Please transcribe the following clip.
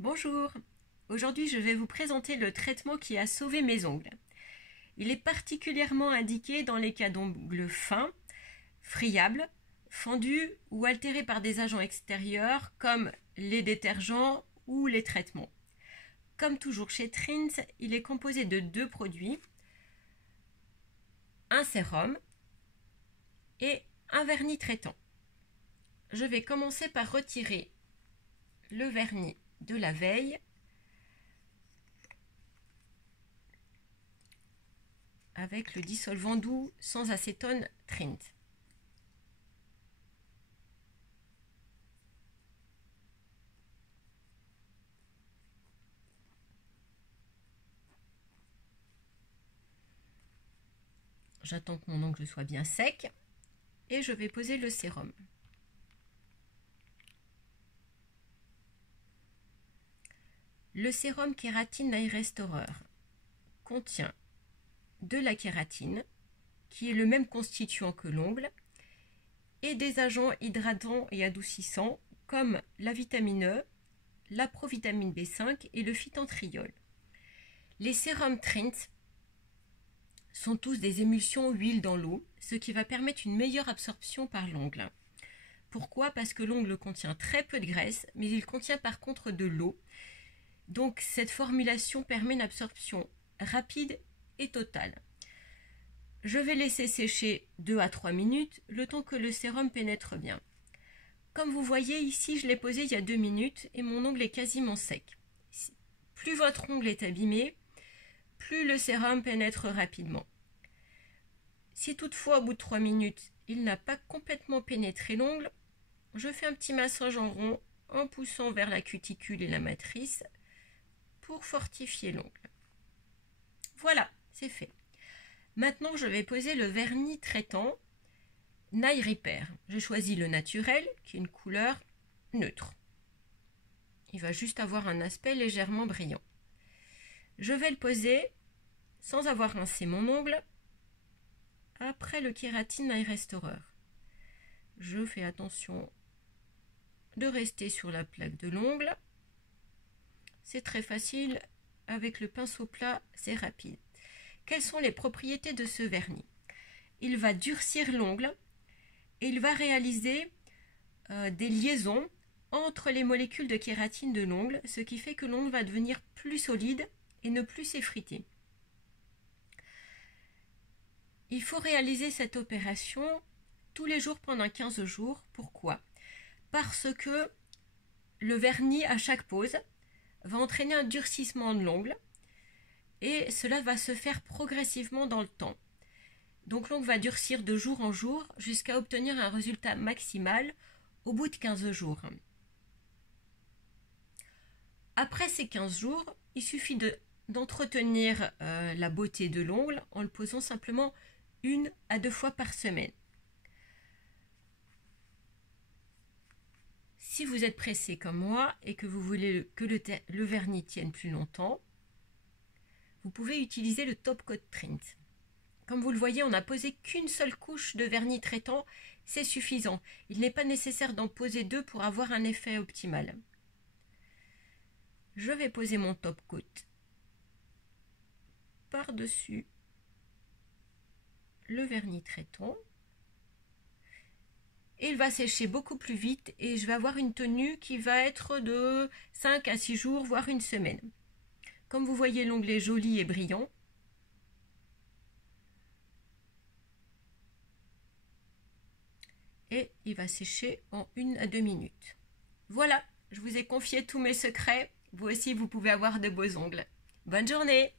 Bonjour, aujourd'hui je vais vous présenter le traitement qui a sauvé mes ongles. Il est particulièrement indiqué dans les cas d'ongles fins, friables, fendus ou altérés par des agents extérieurs comme les détergents ou les traitements. Comme toujours chez Trint, il est composé de deux produits, un sérum et un vernis traitant. Je vais commencer par retirer le vernis de la veille avec le dissolvant doux sans acétone Trint. J'attends que mon ongle soit bien sec et je vais poser le sérum. Le sérum Kératine Night Restorer contient de la kératine, qui est le même constituant que l'ongle, et des agents hydratants et adoucissants comme la vitamine E, la provitamine B5 et le phytantriol. Les sérums Trint sont tous des émulsions huile dans l'eau, ce qui va permettre une meilleure absorption par l'ongle. Pourquoi? Parce que l'ongle contient très peu de graisse, mais il contient par contre de l'eau. Donc cette formulation permet une absorption rapide et totale. Je vais laisser sécher 2 à 3 minutes, le temps que le sérum pénètre bien. Comme vous voyez ici, je l'ai posé il y a 2 minutes et mon ongle est quasiment sec. Plus votre ongle est abîmé, plus le sérum pénètre rapidement. Si toutefois au bout de 3 minutes, il n'a pas complètement pénétré l'ongle, je fais un petit massage en rond en poussant vers la cuticule et la matrice pour fortifier l'ongle. Voilà, c'est fait. Maintenant, je vais poser le vernis traitant Night Repair. J'ai choisi le naturel, qui est une couleur neutre. Il va juste avoir un aspect légèrement brillant. Je vais le poser sans avoir rincé mon ongle après le Kératine Night Restorer. Je fais attention de rester sur la plaque de l'ongle. C'est très facile, avec le pinceau plat, c'est rapide. Quelles sont les propriétés de ce vernis? Il va durcir l'ongle et il va réaliser des liaisons entre les molécules de kératine de l'ongle, ce qui fait que l'ongle va devenir plus solide et ne plus s'effriter. Il faut réaliser cette opération tous les jours pendant 15 jours. Pourquoi? Parce que le vernis à chaque pause va entraîner un durcissement de l'ongle et cela va se faire progressivement dans le temps. Donc l'ongle va durcir de jour en jour jusqu'à obtenir un résultat maximal au bout de 15 jours. Après ces 15 jours, il suffit d'entretenir la beauté de l'ongle en le posant simplement 1 à 2 fois par semaine. Si vous êtes pressé comme moi et que vous voulez que le vernis tienne plus longtemps, vous pouvez utiliser le Top Coat Trint. Comme vous le voyez, on n'a posé qu'une seule couche de vernis traitant, c'est suffisant. Il n'est pas nécessaire d'en poser 2 pour avoir un effet optimal. Je vais poser mon Top Coat par-dessus le vernis traitant. Et il va sécher beaucoup plus vite et je vais avoir une tenue qui va être de 5 à 6 jours, voire une semaine. Comme vous voyez, l'ongle est joli et brillant. Et il va sécher en 1 à 2 minutes. Voilà, je vous ai confié tous mes secrets. Vous aussi, vous pouvez avoir de beaux ongles. Bonne journée!